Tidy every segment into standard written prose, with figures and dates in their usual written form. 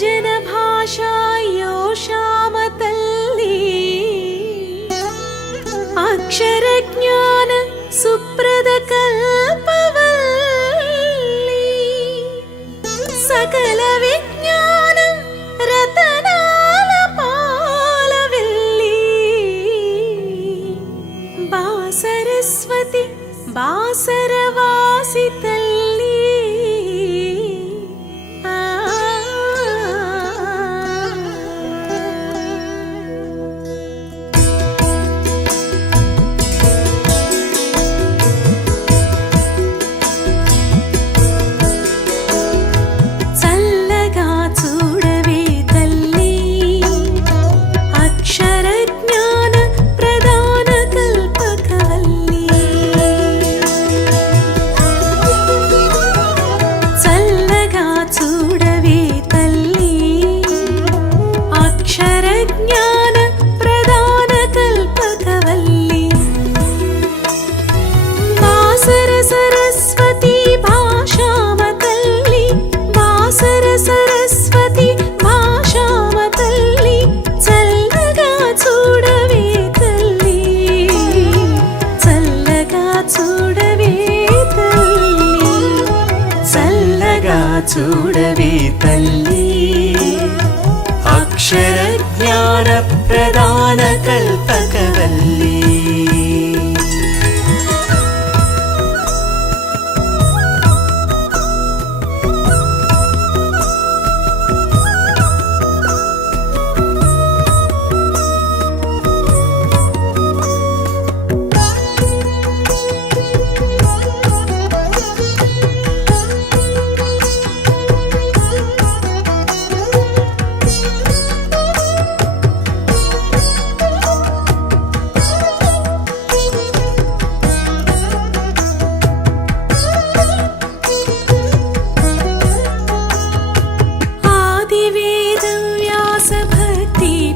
జన భాషాయోషామ తల్లి అక్షర జ్ఞాన సుప్రద కల్పవల్లి సకల విజ్ఞాన రతనాల పాలవెల్లి బాసరస్వతి బాసరవాసి తల్లి చూడవే తల్లి అక్షర జ్ఞాన ప్రదాన కల్పకవల్లి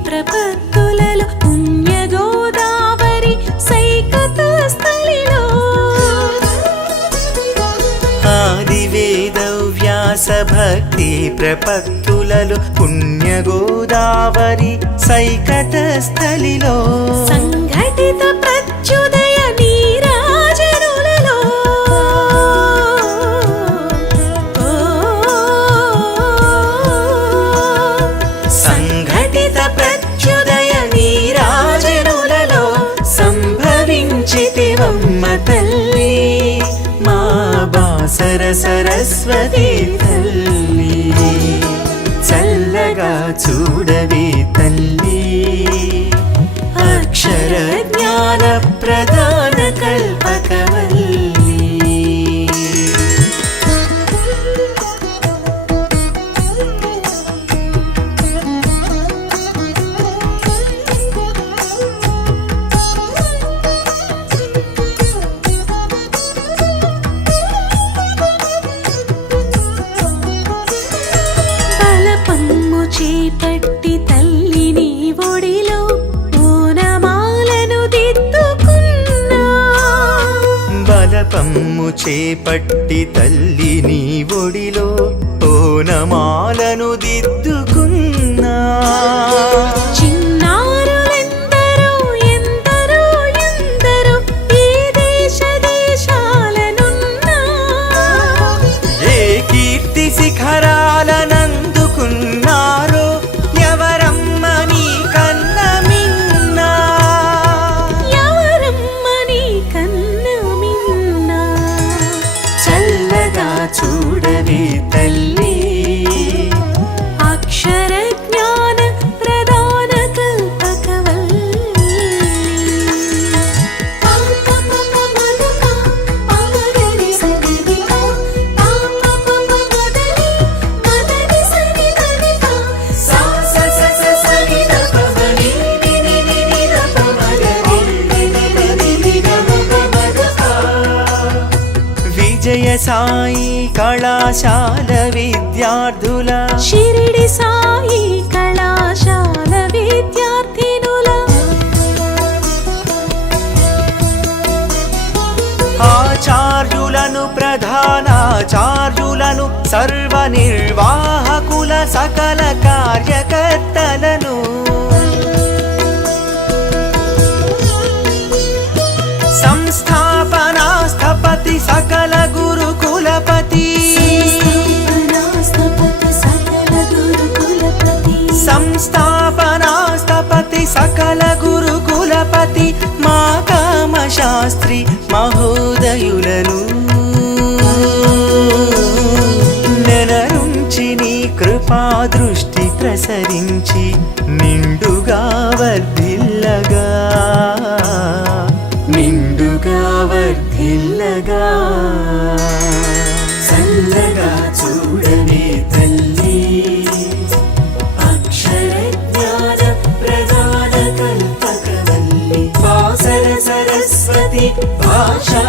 ప్రపత్తులలో పుణ్య గోదావరి సైకత స్థలిలో ఆదివేద వ్యాస భక్తి ప్రపత్తులలో పుణ్య గోదావరి సైకత స్థలిలో సంఘటిత ప్రత్యుదయ నీరాజనులలో సంఘటిత ప్రత్యుదయ నీరాజనులలో సంభవించితివమ్మ తల్లి మా బాసర సరస్వతి తల్లి చల్లగా చూడవే తల్లి అక్షర జ్ఞాన ప్రదాన కల్పకవల్లి చేపట్టి తల్లిని ఒడిలో ఓనమాలను దిద్దుకున్నా బలపమ్ము చేపట్టి తల్లిని ఒడిలో ఓనమాలను దిద్దుకున్నా చిన్నారులెందరో ఎందరో ఎందరో ఈ దేశ దేశాలనున్నా ఏ కీర్తి శిఖరాలనందుకున్నారో ఎవరమ్మ నీ కన్న మిన్నా ఎవరమ్మ నీ కన్న మిన్నా చల్లగా చూడవే తల్లి అక్షర జ్ఞాన ప్రదాన కల్పకవల్లి విజయ సాయి కళాశాల విద్యార్థుల షిరిడి సాయి కళాశాల విద్యార్థినుల ఆచార్యులను ప్రధానాచార్యులను సర్వ నిర్వాహకుల సకల కార్యకర్తలను సంస్థాపనా స్థపతి సకల గురుకులపతి సంస్థాపనా స్థపతి సకల గురుకులపతి మా కామ శాస్త్రి మహోదయులను నెనరుంచి నీ కృపా దృష్టి ప్రసరించి నిండుగా వర్ధిల్లగా నిండుగా వర్ధిల్లగా చల్లగా చూడనే తల్లి అక్షర జ్ఞాన ప్రధాన కల్పకవల్లి వాసర సరస్వతి భాషా